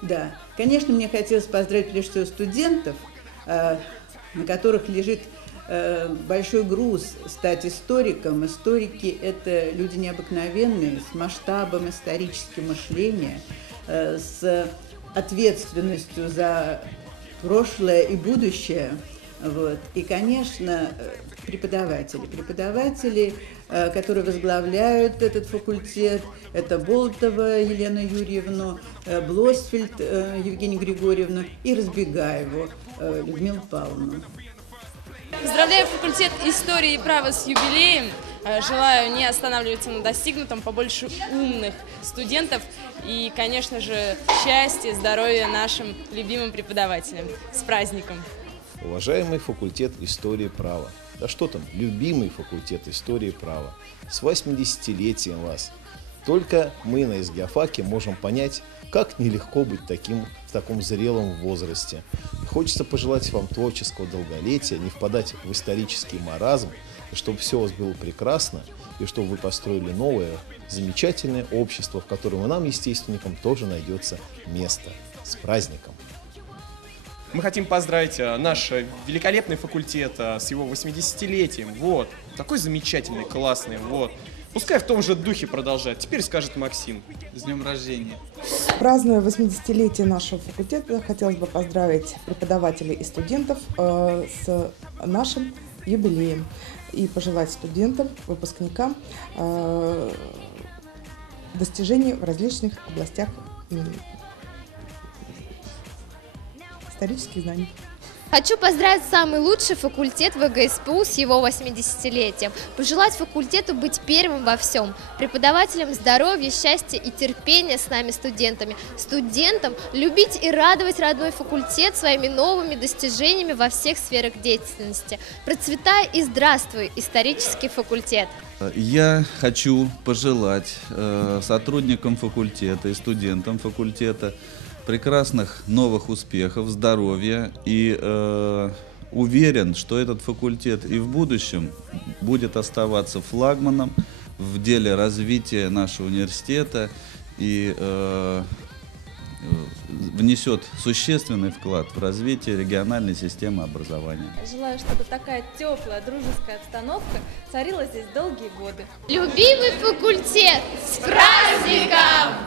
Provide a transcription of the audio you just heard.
Да, конечно, мне хотелось поздравить прежде всего студентов, на которых лежит большой груз стать историком. Историки – это люди необыкновенные, с масштабом исторического мышления, с ответственностью за прошлое и будущее. Вот. И, конечно, преподаватели, которые возглавляют этот факультет, это Болтова Елена Юрьевна, Блосфельд Евгения Григорьевна и Разбегаеву Людмилу Павловну. Поздравляю факультет истории и права с юбилеем. Желаю не останавливаться на достигнутом, побольше умных студентов и, конечно же, счастья, здоровья нашим любимым преподавателям. С праздником! Уважаемый факультет истории и права, да что там, любимый факультет истории и права, с 80-летием вас. Только мы на СГИАФАКе можем понять, как нелегко быть в таком зрелом возрасте. Хочется пожелать вам творческого долголетия, не впадать в исторический маразм, чтобы все у вас было прекрасно, и чтобы вы построили новое, замечательное общество, в котором и нам, естественникам, тоже найдется место. С праздником! Мы хотим поздравить наш великолепный факультет с его 80-летием. Вот. Такой замечательный, классный. Вот. Пускай в том же духе продолжает. Теперь скажет Максим. С днем рождения. Празднуя 80-летие нашего факультета, хотелось бы поздравить преподавателей и студентов с нашим юбилеем. И пожелать студентам, выпускникам достижений в различных областях исторических знаний. Хочу поздравить самый лучший факультет ВГСПУ с его 80-летием. Пожелать факультету быть первым во всем. Преподавателям здоровья, счастья и терпения с нами, студентами. Студентам любить и радовать родной факультет своими новыми достижениями во всех сферах деятельности. Процветай и здравствуй, исторический факультет! Я хочу пожелать сотрудникам факультета и студентам факультета прекрасных новых успехов, здоровья и уверен, что этот факультет и в будущем будет оставаться флагманом в деле развития нашего университета и внесет существенный вклад в развитие региональной системы образования. Желаю, чтобы такая теплая, дружеская обстановка царила здесь долгие годы. Любимый факультет, с праздником!